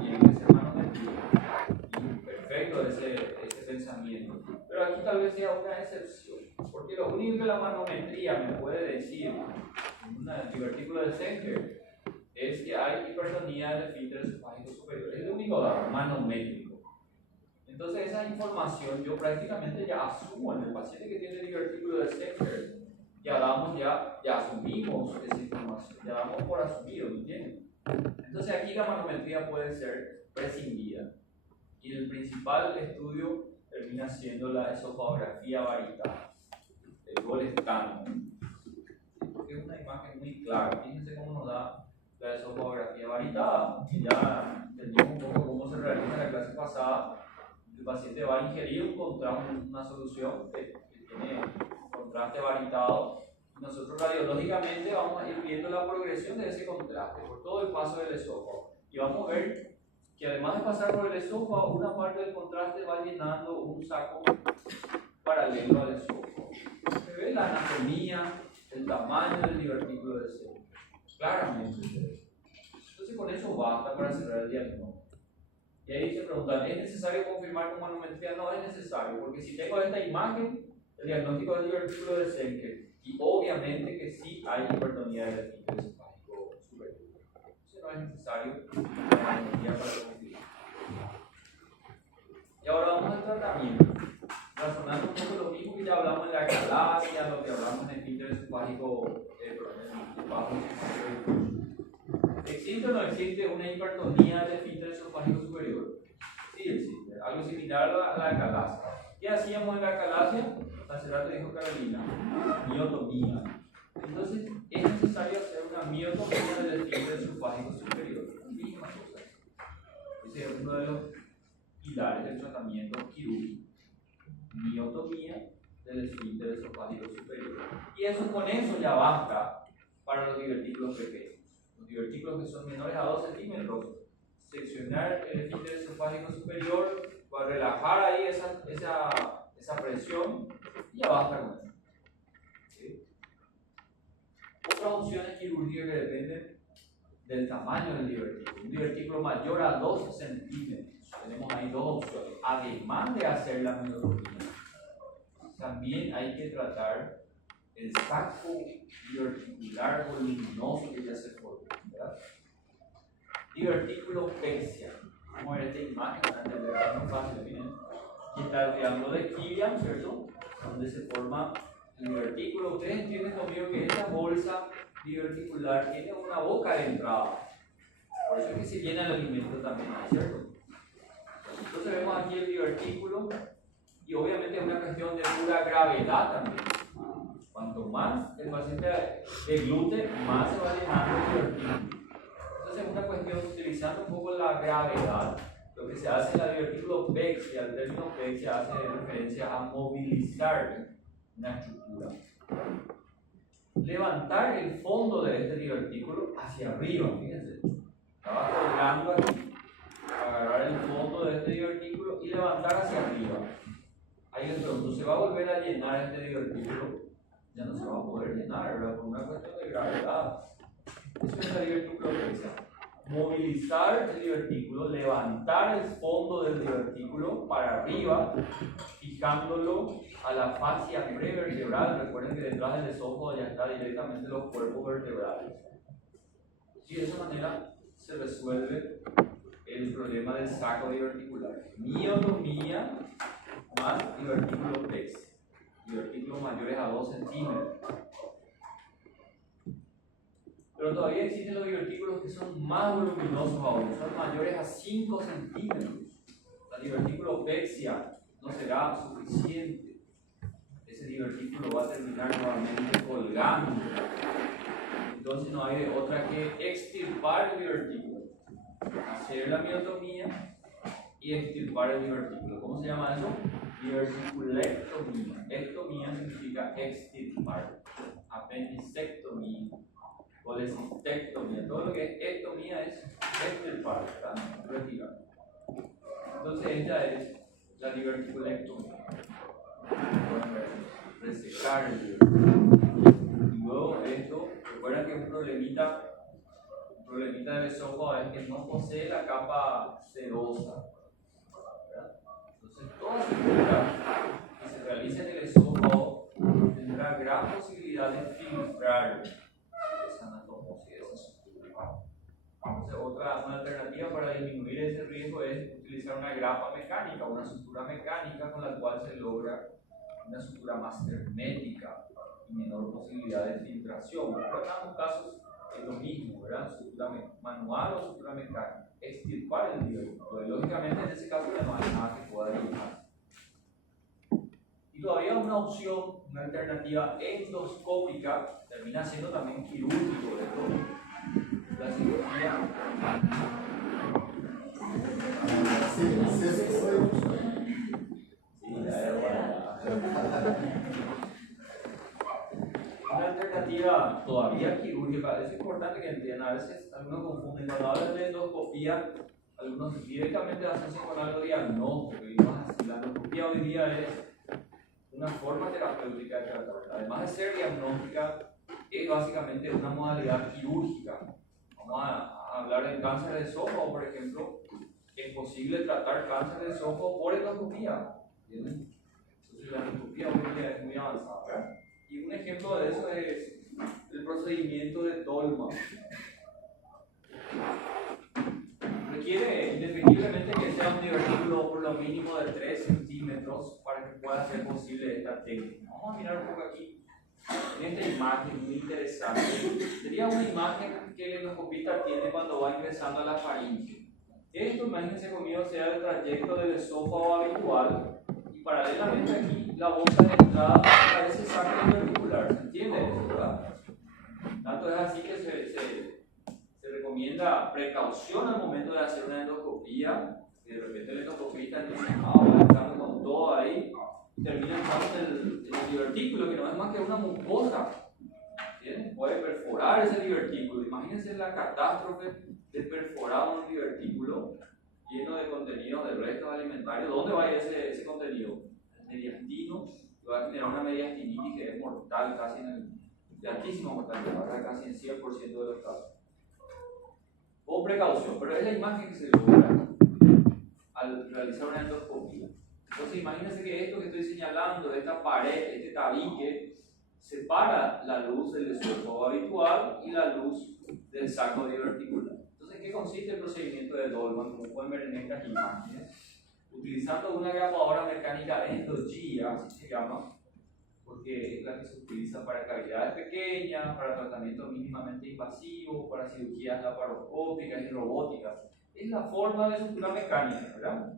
tiene que ser manometría. Y perfecto ese pensamiento. Pero aquí tal vez sea una excepción. Porque lo único que la manometría me puede decir en un divertículo de Schenker es que hay hipertonía del esfínter esofágico superior. Es el único dato manométrico. Entonces esa información yo prácticamente ya asumo en el paciente que tiene divertículo de Schenker. Ya asumimos esa información, ya damos por asumido, ¿me entienden? Entonces aquí la manometría puede ser prescindida. Y el principal estudio termina siendo la esofagografía varicada, el gol estándar. Porque es una imagen muy clara. Fíjense cómo nos da la esofagografía varicada. Ya entendimos un poco cómo se realiza en la clase pasada. El paciente va a ingerir una solución que tiene contraste varitado. Nosotros radiológicamente vamos a ir viendo la progresión de ese contraste por todo el paso del esófago. Y vamos a ver que además de pasar por el esófago, una parte del contraste va llenando un saco paralelo al esófago. Se ve la anatomía, el tamaño del divertículo de esófago. Claramente. Entonces con eso basta para cerrar el diagnóstico. Y ahí se preguntan, ¿es necesario confirmar con manometría? No es necesario, porque si tengo esta imagen, el diagnóstico del divertículo de Schenker, y obviamente que sí hay hipertonía del esfínter esofágico superior. Entonces no es necesario la manometría para confirmar. Y ahora vamos al tratamiento. Razonando un poco lo mismo que ya hablamos en la acalasia, lo que hablamos en el esfínter esofágico bajo. ¿Existe o no existe una hipertonía del esfínter esofágico superior? Sí existe, algo similar a la acalasia. Y hacíamos en la calasia? Hace rato dijo Carolina, miotomía. Entonces, es necesario hacer una miotomía del esfínter esofágico superior. Misma cosa. Ese es uno de los pilares del tratamiento quirúrgico. Miotomía del esfínter esofágico superior. Y eso, con eso ya basta para los divertículos pequeños. Los divertículos que son menores a 2 centímetros, seccionar el esfínter esofágico superior para relajar ahí esa presión y ya basta con eso. ¿Sí? Otras opciones quirúrgicas que dependen del tamaño del divertículo. Un divertículo mayor a 12 centímetros. Tenemos ahí dos opciones. Además de hacer la miotomía, también hay que tratar el saco diverticular voluminoso que ya se forma, ¿verdad? Divertículo pexia. Vamos a ver esta imagen para entender, es muy fácil, miren. Aquí está el triángulo de Killian, ¿cierto? Donde se forma el divertículo. Ustedes entienden conmigo que esta bolsa diverticular tiene una boca de entrada. Por eso es que se llena el alimento también, ¿cierto? Entonces vemos aquí el divertículo y obviamente es una cuestión de pura gravedad también. Cuanto más el paciente deglute, más se va llenando el divertículo. Entonces es una cuestión, utilizando un poco la gravedad, lo que se hace en la divertículo pexia, el término pexia hace referencia a movilizar una estructura. Levantar el fondo de este divertículo hacia arriba, fíjense. Estaba colgando aquí, agarrar el fondo de este divertículo y levantar hacia arriba. Ahí entonces se va a volver a llenar este divertículo, ya no se va a poder llenar, ¿verdad? Por una cuestión de gravedad. Eso es la diverticulopecia. Movilizar el divertículo, levantar el fondo del divertículo para arriba, fijándolo a la fascia prevertebral. Recuerden que detrás del esófago ya está directamente los cuerpos vertebrales. Y de esa manera se resuelve el problema del saco diverticular. Miotomía más diverticulopexia. Divertículos mayores a 2 centímetros. Pero todavía existen los divertículos que son más voluminosos aún, son mayores a 5 centímetros. La diverticulopexia no será suficiente. Ese divertículo va a terminar nuevamente colgando. Entonces no hay otra que extirpar el divertículo, hacer la miotomía y extirpar el divertículo. ¿Cómo se llama eso? Diverticulectomía. Ectomía significa extirpar. Apendicectomía, colecistectomía. Todo lo que es ectomía es extirpar, ¿verdad? Retirar. Entonces esta es la diverticulectomía. Resecar el divertículo. Y luego esto, recuerden que un problemita del esófago es que no posee la capa sedosa. Entonces, toda cirugía que se realice en el esófago tendrá gran posibilidad de filtrar esa anatomía, esa sutura. Entonces, una alternativa para disminuir ese riesgo es utilizar una grapa mecánica, una sutura mecánica con la cual se logra una sutura más hermética y menor posibilidad de filtración. Pero en ambos casos es lo mismo, ¿verdad? Sutura manual o sutura mecánica. Extirpar el divertículo. Lógicamente, en ese caso ya no hay nada que pueda eliminar. Y todavía una opción, una alternativa endoscópica, termina siendo también quirúrgico esto. La cirugía. Una alternativa todavía quirúrgica, es importante que entiendan, a veces algunos confunden, cuando hablan de endoscopía, algunos directamente asocian con algo diagnóstico, y no es así. La endoscopía hoy día es una forma terapéutica de tratar. Además de ser diagnóstica, es básicamente una modalidad quirúrgica. Vamos a hablar del cáncer de esófago, por ejemplo. Es posible tratar cáncer de esófago por endoscopía. ¿Entienden? Entonces la endoscopía hoy día es muy avanzada, ¿verdad? Y un ejemplo de eso es el procedimiento de Tolman. Requiere indefectiblemente que sea un divertículo por lo mínimo de 3 centímetros para que pueda ser posible esta técnica. Vamos a mirar un poco aquí en esta imagen muy interesante. Sería una imagen que el endoscopista tiene cuando va ingresando a la faringe. Esto, imagínense conmigo, sea el trayecto del esófago habitual y paralelamente paralelamente aquí la boca de entrada parece saco diverticular. ¿Se entiende eso, verdad? Tanto es así que se recomienda precaución al momento de hacer una endoscopía. Que de repente el endoscopista va entrando con todo ahí, termina entrando en el divertículo, que no es más que una mucosa. ¿Entienden? Puede perforar ese divertículo. Imagínense la catástrofe de perforar un divertículo lleno de contenidos de restos alimentarios. ¿Dónde va a ir ese contenido? El mediastino, que va a generar una mediastinitis que es mortal, casi de altísima mortalidad, casi en 100% de los casos. Con precaución, pero es la imagen que se logra al realizar una endoscopía. Entonces imagínense que esto que estoy señalando, esta pared, este tabique, separa la luz del esófago habitual y la luz del saco diverticular. Entonces, ¿en qué consiste el procedimiento de Dolman? Como pueden ver en estas imágenes, utilizando una grapadora mecánica endogía, así se llama, porque es la que se utiliza para cavidades pequeñas, para tratamientos mínimamente invasivos, para cirugías laparoscópicas y robóticas. Es la forma de sutura mecánica, ¿verdad?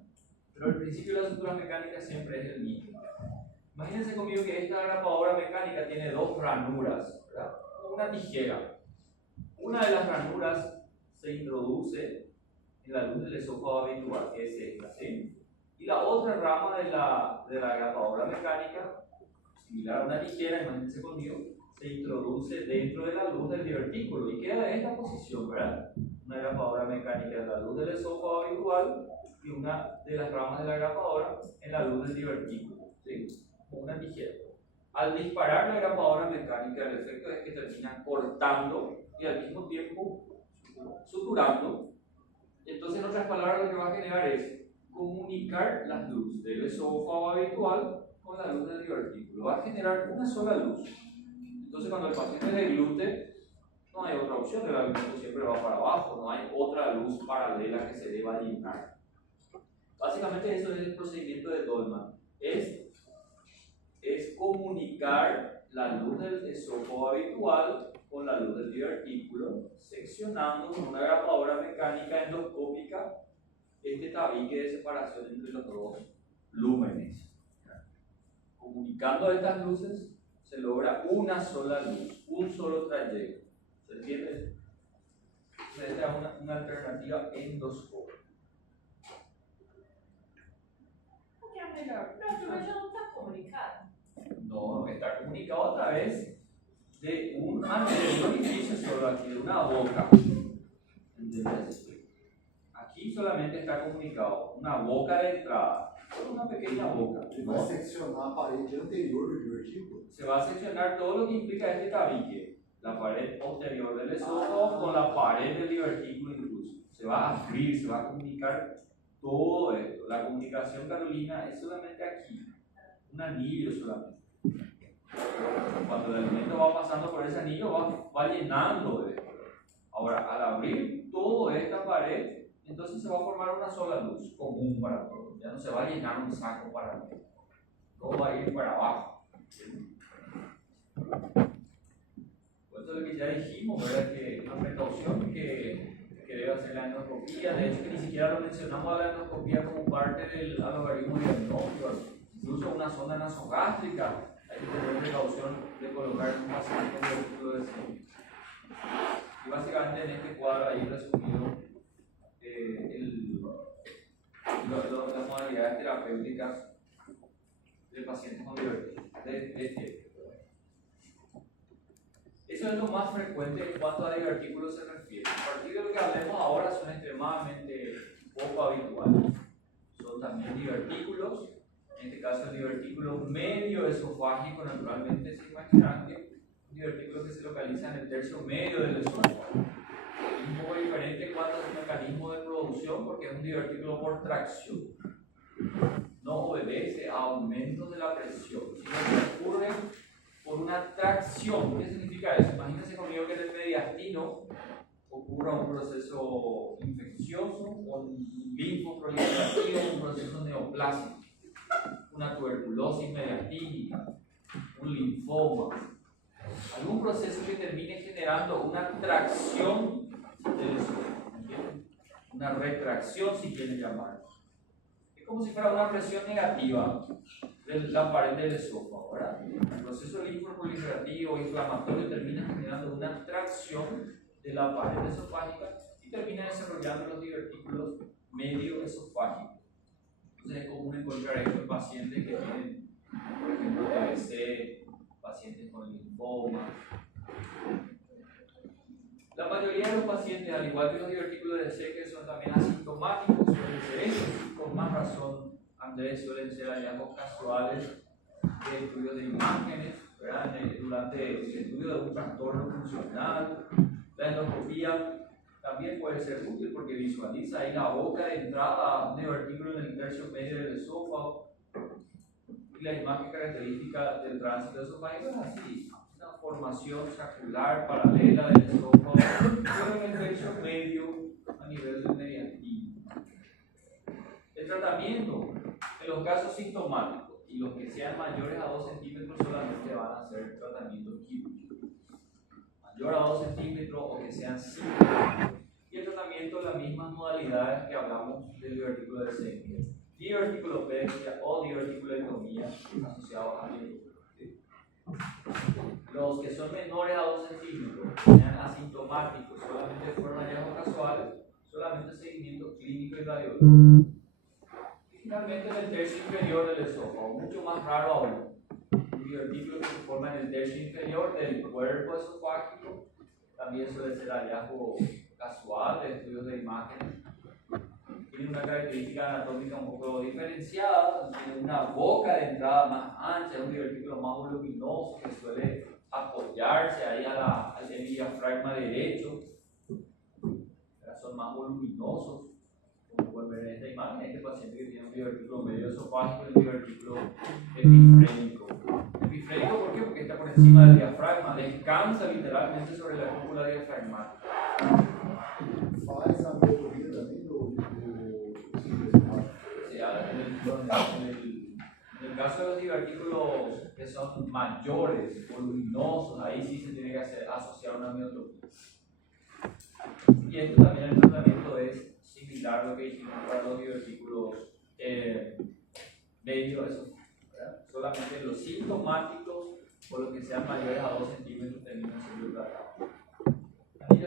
Pero el principio de la sutura mecánica siempre es el mismo. Imagínense conmigo que esta grapadora mecánica tiene dos ranuras, ¿verdad? Una tijera. Una de las ranuras se introduce en la luz del esófago habitual, que es esta, ¿sí? Y la otra rama de la grapadora mecánica, similar a una tijera, imagínense conmigo, se introduce dentro de la luz del divertículo y queda en esta posición, ¿verdad? Una grapadora mecánica en la luz del esófago habitual y una de las ramas de la grapadora en la luz del divertículo, ¿sí? Como una tijera. Al disparar la grapadora mecánica, el efecto es que termina cortando y al mismo tiempo suturando. Entonces, en otras palabras, lo que va a generar es comunicar la luz del esófago habitual con la luz del divertículo. Va a generar una sola luz. Entonces, cuando el paciente deglute, no hay otra opción, el alimento siempre va para abajo, no hay otra luz paralela que se deba llenar. Básicamente eso es el procedimiento de Dolman. Es comunicar la luz del esófago habitual con la luz del divertículo, seccionando con una grapadora mecánica endoscópica este tabique de separación entre los dos lúmenes. Comunicando estas luces se logra una sola luz, un solo trayecto. ¿Se entiende? Esta es una alternativa endoscópica. Pero eso no está comunicado. No, está comunicado a través de un orificio solo aquí, de una boca. ¿Entiendes? Aquí solamente está comunicado una boca de entrada, solo una pequeña boca. Ele vai seccionar a parede anterior do divertículo? Se va a seccionar todo lo que implica este tabique, la pared posterior del esófago con la pared del divertículo incluso. Se va a abrir, se va a comunicar todo esto. La comunicación, Carolina, es solamente aquí, un anillo solamente. Cuando el alimento va pasando por ese anillo, va llenando de esto. Ahora, al abrir toda esta pared, entonces se va a formar una sola luz común para todos. Ya no se va a llenar un saco para mí. Todo va a ir para abajo. Pues eso es lo que ya dijimos, ¿verdad? Que una precaución que debe hacer la endoscopía. De hecho, que ni siquiera lo mencionamos a la endoscopía como parte del algoritmo diagnóstico. Incluso una sonda nasogástrica. Hay que tener precaución de colocar un paciente en el círculo de centro. Y básicamente en este cuadro ahí resumido las modalidades terapéuticas de pacientes con divertículos. Eso es lo más frecuente en cuanto a divertículos se refiere. A partir de lo que hablemos ahora son extremadamente poco habituales. Son también divertículos. En este caso el divertículo medio esofágico, naturalmente se imaginarán que un divertículo que se localiza en el tercio medio del esófago. Es un poco diferente en cuanto a su mecanismo de producción porque es un divertículo por tracción. No obedece a aumentos de la presión, sino que ocurre por una tracción. ¿Qué significa eso? Imagínense conmigo que en el mediastino ocurra un proceso infeccioso con linfo proliferativo, un proceso neoplásico, una tuberculosis mediastínica, un linfoma, algún proceso que termine generando una tracción del esófago, una retracción si quieren llamarlo. Es como si fuera una presión negativa de la pared del esófago, ¿verdad? El proceso linfoproliferativo inflamatorio termina generando una tracción de la pared esofágica y termina desarrollando los divertículos medio esofágicos. Entonces es común encontrar esto en pacientes que tienen, por ejemplo, TBC, pacientes con linfoma. La mayoría de los pacientes, al igual que los divertículos de Seque, son también asintomáticos, suelen ser estos, por más razón, Andrés, suelen ser hallazgos casuales de estudios de imágenes, ¿verdad? Durante el estudio de un trastorno funcional. La endoscopía también puede ser útil porque visualiza ahí la boca de entrada, un divertículo en el tercio medio del esófago, y la imagen característica del tránsito esofágico es así. Una formación saccular paralela del esófago, pero en el tercio medio a nivel del mediastino. El tratamiento, en los casos sintomáticos y los que sean mayores a 2 centímetros solamente van a ser tratamientos quirúrgicos. Mayor a 2 centímetros o que sean sintomáticos. Y el tratamiento, las mismas modalidades que hablamos del divertículo de Schenker. Diverticulopexia o diverticulectomía asociados a divertículo. Los que son menores a 2 centímetros, sean asintomáticos, solamente fueron hallazgos casuales, solamente seguimiento clínico y radiológico. Y finalmente en el tercio inferior del esófago, mucho más raro aún, un divertículo que se forma en el tercio inferior del cuerpo esofágico, también suele ser hallazgo casual de estudios de imágenes. Tiene una característica anatómica un poco diferenciada, tiene una boca de entrada más ancha, un divertículo más voluminoso que suele apoyarse ahí al diafragma derecho. Son más voluminosos, como pueden ver en esta imagen. Este paciente que tiene un divertículo medio esofágico y un divertículo epifrénico. Epifrénico, ¿por qué? Porque está por encima del diafragma, descansa literalmente sobre la cúpula diafragmática. Faz a melhoria também do en el caso de los divertículos que son mayores, voluminosos, ahí sí se tiene que asociar una miotropía. Y esto también el tratamiento es similar a lo que hicimos para los divertículos medio esofágicos. Solamente los sintomáticos o los que sean mayores a 2 centímetros terminan siendo tratados. Aquí ya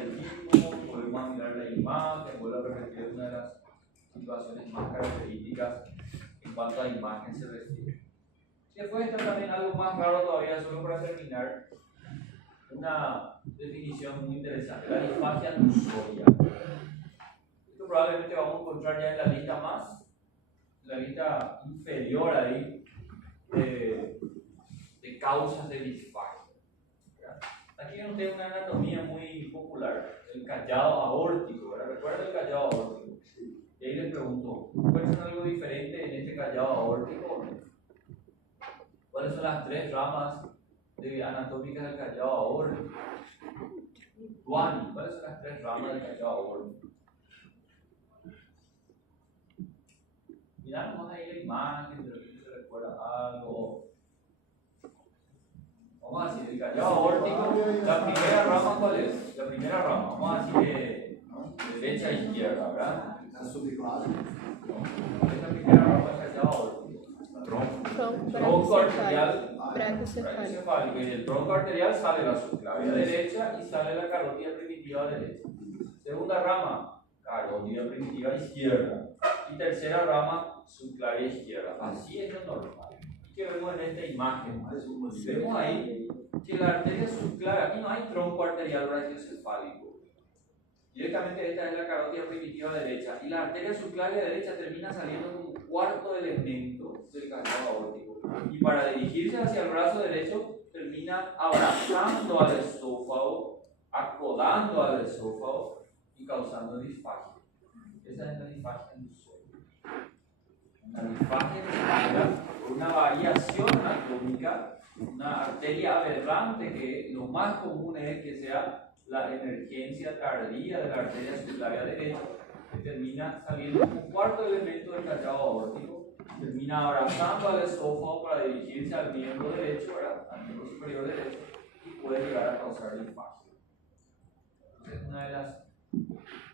dijimos, volvemos a mirar la imagen, vuelvo a repetir una de las situaciones más características en cuanto a imagen se refiere. Después está también algo más raro todavía, solo para terminar, una definición muy interesante, la disfagia lusoria. Esto probablemente vamos a encontrar ya en la lista en la lista inferior ahí de causas de disfagia. Aquí ven ustedes una anatomía muy popular, el callado aórtico, ¿verdad? ¿Recuerdan el callado aórtico? Y ahí les pregunto, ¿puede ser algo diferente en este callado aórtico? ¿Cuáles son las 3 ramas anatómicas del callado aórtico? Duani, ¿cuáles son las 3 ramas del callado aórtico? Miramos ahí la imagen, de repente se recuerda algo. Vamos a decir, el callado aórtico, la primera rama, ¿cuál es? La primera rama, vamos a decir que derecha e izquierda, ¿verdad? a subclase. Es la primera rama del callado aórtico. Tronco arterial brachiocefálico. Y del tronco arterial sale la subclavia derecha y sale la carótida primitiva derecha. Segunda rama, carótida primitiva izquierda. Y tercera rama, subclavia izquierda. Así es lo normal. Que vemos en esta imagen, vemos ahí que la arteria subclavia, aquí no hay tronco arterial brachiocefálico, directamente esta es la carótida primitiva derecha, y la arteria subclavia derecha termina saliendo como un cuarto elemento del callado aórtico, y para dirigirse hacia el brazo derecho termina abrazando al esófago, acodando al esófago y causando disfagia. Esa es la disfagia lusoria. Una disfagia que se genera por una variación anatómica, una arteria aberrante, que lo más común es que sea la emergencia tardía de la arteria subclavia derecha, que termina saliendo como un cuarto elemento del callado aórtico, termina abrazando al esófago para dirigirse al miembro derecho, ¿verdad? Al miembro superior derecho, y puede llegar a causar disfagia. Entonces, una de las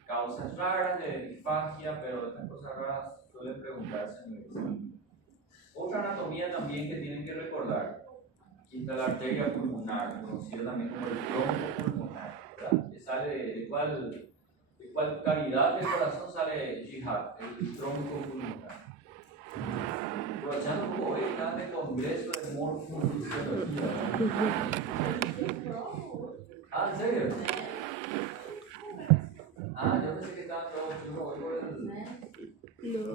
causas raras de disfagia, pero estas cosas raras suelen preguntarse en el examen. Otra anatomía también que tienen que recordar, aquí está la arteria pulmonar, conocida también como el tronco pulmonar, ¿verdad? Que sale de cuál cavidad del corazón sale jihad, el tronco pulmonar. Aprovechando un poco, hoy están de congreso de morfofisiología. Ah, ¿en serio? Ah, yo pensé que estaban todos chulos hoy por el... No.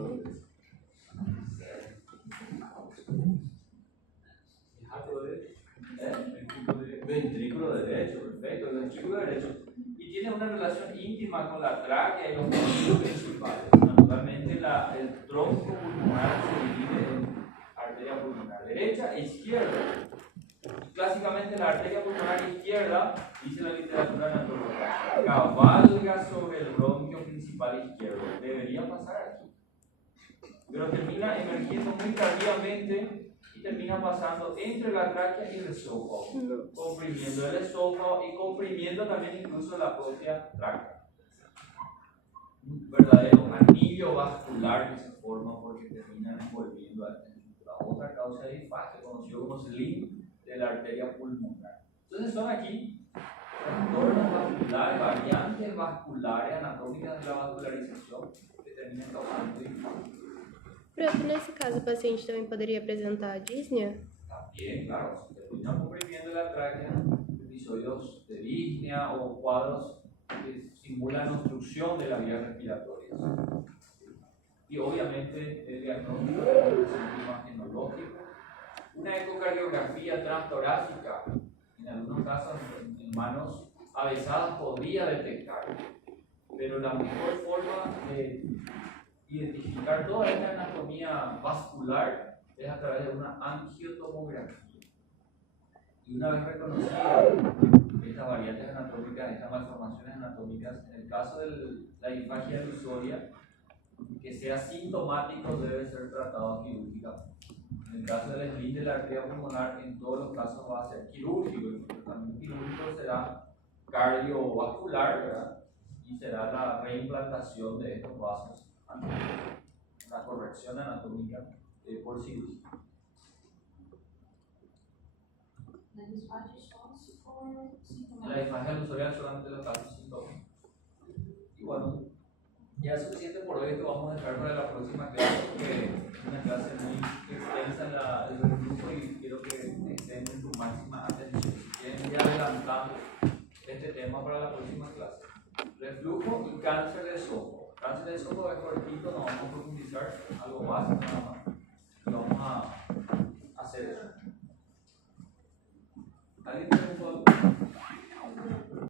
Ventrículo derecho, perfecto, el ventrículo derecho. Y tiene una relación íntima con la tráquea y los músculos principales. Naturalmente, el tronco pulmonar se divide en arteria pulmonar derecha e izquierda. Clásicamente, la arteria pulmonar izquierda, dice la literatura anatómica, cabalga sobre el bronquio principal izquierdo. Debería pasar aquí. Pero termina emergiendo muy tardíamente y termina pasando entre la tráquea y el esófago, comprimiendo el esófago y comprimiendo también incluso la propia tráquea. Un verdadero anillo vascular que se forma porque termina envolviendo a la otra causa de disfagia, conocido como sling de la arteria pulmonar. Entonces son aquí trastornos vasculares, variantes vasculares anatómicas de la vascularización que terminan causando disfagia. Prof, nesse caso, o paciente também poderia apresentar dísnea? También, claro, se terminan comprimiendo la tráquea, episodios de disnea o cuadros que simulan obstrucción de las vías respiratorias. Y obviamente el diagnóstico es un imagenológico, una ecocardiografía transtorácica, en algunos casos en manos avesadas podría detectar, pero la mejor forma de identificar toda esta anatomía vascular es a través de una angiotomografía. Y una vez reconocidas estas variantes anatómicas, estas malformaciones anatómicas, en el caso de la disfagia ilusoria, que sea sintomático debe ser tratado quirúrgicamente. En el caso del spleen de la arteria pulmonar, en todos los casos va a ser quirúrgico. El tratamiento quirúrgico será cardiovascular, ¿verdad? Y será la reimplantación de estos vasos, una corrección anatómica por cirugía. La disfagia só se for sintomática. La disfagia ilusoria solamente los casos sintomáticos. Y bueno, ya es suficiente por hoy. Esto vamos a dejar para la próxima clase porque es una clase muy extensa el reflujo y quiero que estén en su máxima atención. Si quieren ir adelantando este tema para la próxima clase. Reflujo y cáncer de esófago. Cáncer de esófago es cortito, no vamos a profundizar, algo básico nada más. Y vamos a hacer eso. ¿Alguien preguntó algo?